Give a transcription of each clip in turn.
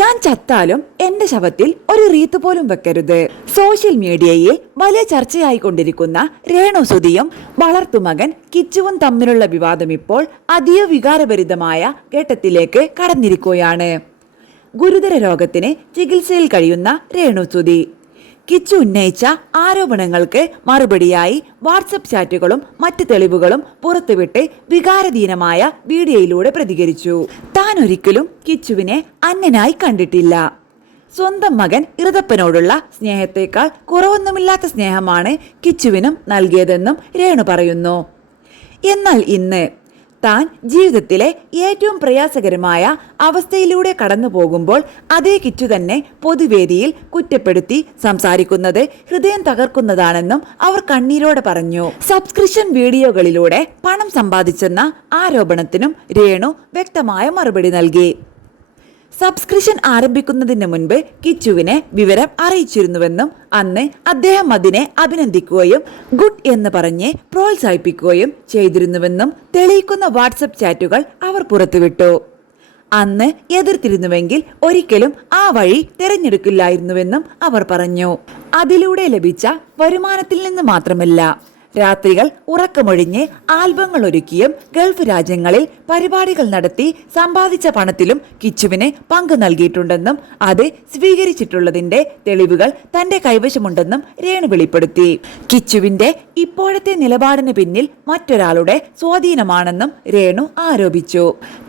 ഞാൻ ചത്താലും എന്റെ ശവത്തിൽ ഒരു റീത്ത് പോലും വെക്കരുത്. സോഷ്യൽ മീഡിയയിൽ വലിയ ചർച്ചയായിക്കൊണ്ടിരിക്കുന്ന രേണുസുതിയും വളർത്തുമകൻ കിച്ചുവും തമ്മിലുള്ള വിവാദം ഇപ്പോൾ അതീവ വികാരഭരിതമായ ഘട്ടത്തിലേക്ക് കടന്നിരിക്കുകയാണ്. ഗുരുതര രോഗത്തിന് ചികിത്സയിൽ കഴിയുന്ന രേണുസുതി കിച്ചു ഉന്നയിച്ച ആരോപണങ്ങൾക്ക് മറുപടിയായി വാട്സപ്പ് ചാറ്റുകളും മറ്റ് തെളിവുകളും പുറത്തുവിട്ട് വികാരധീനമായ വീഡിയോയിലൂടെ പ്രതികരിച്ചു. താൻ ഒരിക്കലും കിച്ചുവിനെ അന്യനായി കണ്ടിട്ടില്ല. സ്വന്തം മകൻ ഋതപ്പനോടുള്ള സ്നേഹത്തേക്കാൾ കുറവൊന്നുമില്ലാത്ത സ്നേഹമാണ് കിച്ചുവിനും നൽകിയതെന്നും രേണു പറയുന്നു. എന്നാൽ ഇന്ന് താൻ ജീവിതത്തിലെ ഏറ്റവും പ്രയാസകരമായ അവസ്ഥയിലൂടെ കടന്നു പോകുമ്പോൾ അതേ കിച്ചു തന്നെ പൊതുവേദിയിൽ കുറ്റപ്പെടുത്തി സംസാരിക്കുന്നത് ഹൃദയം തകർക്കുന്നതാണെന്നും അവർ കണ്ണീരോടെ പറഞ്ഞു. സബ്സ്ക്രിപ്ഷൻ വീഡിയോകളിലൂടെ പണം സമ്പാദിച്ചെന്ന ആരോപണത്തിനും രേണു വ്യക്തമായ മറുപടി നൽകി. സബ്സ്ക്രിപ്ഷൻ ആരംഭിക്കുന്നതിന് മുൻപ് കിച്ചുവിനെ വിവരം അറിയിച്ചിരുന്നുവെന്നും അന്ന് അദ്ദേഹം അതിനെ അഭിനന്ദിക്കുകയും ഗുഡ് എന്ന് പറഞ്ഞ് പ്രോത്സാഹിപ്പിക്കുകയും ചെയ്തിരുന്നുവെന്നും തെളിയിക്കുന്ന വാട്സപ്പ് ചാറ്റുകൾ അവർ പുറത്തുവിട്ടു. അന്ന് എതിർത്തിരുന്നുവെങ്കിൽ ഒരിക്കലും ആ വഴി തിരഞ്ഞെടുക്കില്ലായിരുന്നുവെന്നും അവർ പറഞ്ഞു. അതിലൂടെ ലഭിച്ച വരുമാനത്തിൽ നിന്ന് മാത്രമല്ല, രാത്രികൾ ഉറക്കമൊഴിഞ്ഞ് ആൽബങ്ങൾ ഒരുക്കിയും ഗൾഫ് രാജ്യങ്ങളിൽ പരിപാടികൾ നടത്തി സമ്പാദിച്ച പണത്തിലും കിച്ചുവിന് പങ്ക് നൽകിയിട്ടുണ്ടെന്നും അത് സ്വീകരിച്ചിട്ടുള്ളതിന്റെ തെളിവുകൾ തന്റെ കൈവശമുണ്ടെന്നും രേണു വെളിപ്പെടുത്തി. കിച്ചുവിന്റെ ഇപ്പോഴത്തെ നിലപാടിന് പിന്നിൽ മറ്റൊരാളുടെ സ്വാധീനമാണെന്നും രേണു ആരോപിച്ചു.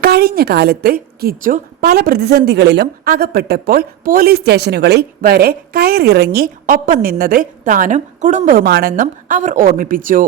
കഴിഞ്ഞ കാലത്ത് കിച്ചു പല പ്രതിസന്ധികളിലും അകപ്പെട്ടപ്പോൾ പോലീസ് സ്റ്റേഷനുകളിൽ വരെ കയറിയിറങ്ങി ഒപ്പം നിന്നത് താനും കുടുംബവുമാണെന്നും അവർ ഓർമ്മിപ്പിച്ചു.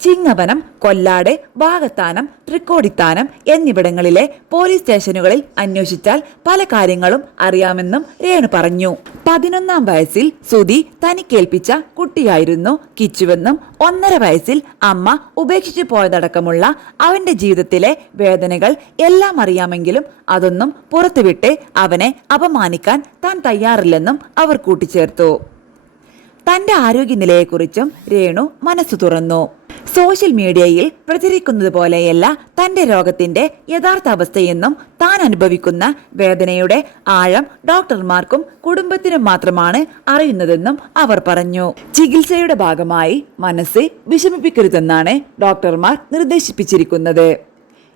ചിങ്ങവനം, കൊല്ലാട്, വാകത്താനം, തൃക്കോടിത്താനം എന്നിവിടങ്ങളിലെ പോലീസ് സ്റ്റേഷനുകളിൽ അന്വേഷിച്ചാൽ പല കാര്യങ്ങളും അറിയാമെന്നും രേണു പറഞ്ഞു. 11ാം വയസ്സിൽ സുധി തനിക്കേൽപ്പിച്ച കുട്ടിയായിരുന്നു കിച്ചുവെന്നും 1.5 വയസ്സിൽ അമ്മ ഉപേക്ഷിച്ചു പോയതടക്കമുള്ള അവന്റെ ജീവിതത്തിലെ വേദനകൾ എല്ലാം അറിയാമെങ്കിലും അതൊന്നും പുറത്തുവിട്ട് അവനെ അപമാനിക്കാൻ താൻ തയ്യാറില്ലെന്നും അവർ കൂട്ടിച്ചേർത്തു. തന്റെ ആരോഗ്യനിലയെക്കുറിച്ചും രേണു മനസ്സു തുറന്നു. സോഷ്യൽ മീഡിയയിൽ പ്രചരിക്കുന്നത് പോലെയല്ല തന്റെ രോഗത്തിന്റെ യഥാർത്ഥ അവസ്ഥയെന്നും താൻ അനുഭവിക്കുന്ന വേദനയുടെ ആഴം ഡോക്ടർമാർക്കും കുടുംബത്തിനും മാത്രമാണ് അറിയുന്നതെന്നും അവർ പറഞ്ഞു. ചികിത്സയുടെ ഭാഗമായി മനസ്സ് വിഷമിപ്പിക്കരുതെന്നാണ് ഡോക്ടർമാർ നിർദ്ദേശിപ്പിച്ചിരിക്കുന്നത്.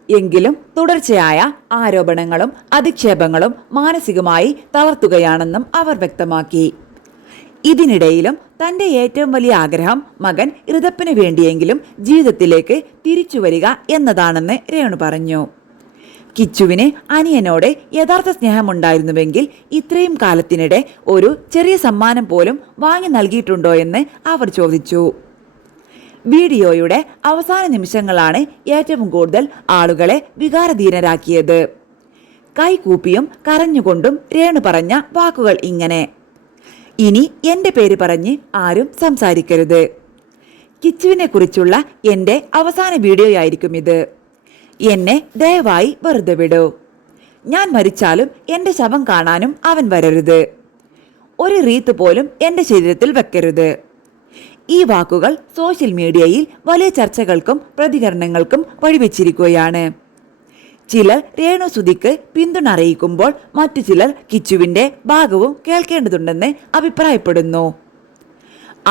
എങ്കിലും തുടർച്ചയായ ആരോപണങ്ങളും അധിക്ഷേപങ്ങളും മാനസികമായി തളർത്തുകയാണെന്നും അവർ വ്യക്തമാക്കി. ഇതിനിടയിലും തന്റെ ഏറ്റവും വലിയ ആഗ്രഹം മകൻ ഋതപ്പന് വേണ്ടിയെങ്കിലും ജീവിതത്തിലേക്ക് തിരിച്ചു വരിക എന്നതാണെന്ന് രേണു പറഞ്ഞു. കിച്ചുവിന് അനിയനോട് യഥാർത്ഥ സ്നേഹമുണ്ടായിരുന്നുവെങ്കിൽ ഇത്രയും കാലത്തിനിടെ ഒരു ചെറിയ സമ്മാനം പോലും വാങ്ങി നൽകിയിട്ടുണ്ടോ എന്ന് അവർ ചോദിച്ചു. വീഡിയോയുടെ അവസാന നിമിഷങ്ങളാണ് ഏറ്റവും കൂടുതൽ ആളുകളെ വികാരധീനരാക്കിയത്. കൈകൂപ്പിയും കരഞ്ഞുകൊണ്ടും രേണു പറഞ്ഞ വാക്കുകൾ ഇങ്ങനെ: ഇനി എന്റെ പേര് പറഞ്ഞ് ആരും സംസാരിക്കരുത്. കിച്ചുവിനെ കുറിച്ചുള്ള എന്റെ അവസാന വീഡിയോയായിരിക്കും ഇത്. എന്നെ ദയവായി വെറുതെ വിടൂ. ഞാൻ മരിച്ചാലും എന്റെ ശവം കാണാനും അവൻ വരരുത്. ഒരു റീത്ത് പോലും എന്റെ ശരീരത്തിൽ വെക്കരുത്. ഈ വാക്കുകൾ സോഷ്യൽ മീഡിയയിൽ വലിയ ചർച്ചകൾക്കും പ്രതികരണങ്ങൾക്കും വഴിവെച്ചിരിക്കുകയാണ്. ചിലർ രേണുസുതിക്ക് പിന്തുണ അറിയിക്കുമ്പോൾ മറ്റു ചിലർ കിച്ചുവിന്റെ ഭാഗവും കേൾക്കേണ്ടതുണ്ടെന്ന് അഭിപ്രായപ്പെടുന്നു.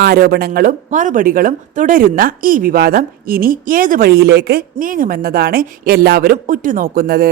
ആരോപണങ്ങളും മറുപടികളും തുടരുന്ന ഈ വിവാദം ഇനി ഏത് വഴിയിലേക്ക് നീങ്ങുമെന്നതാണ് എല്ലാവരും ഉറ്റുനോക്കുന്നത്.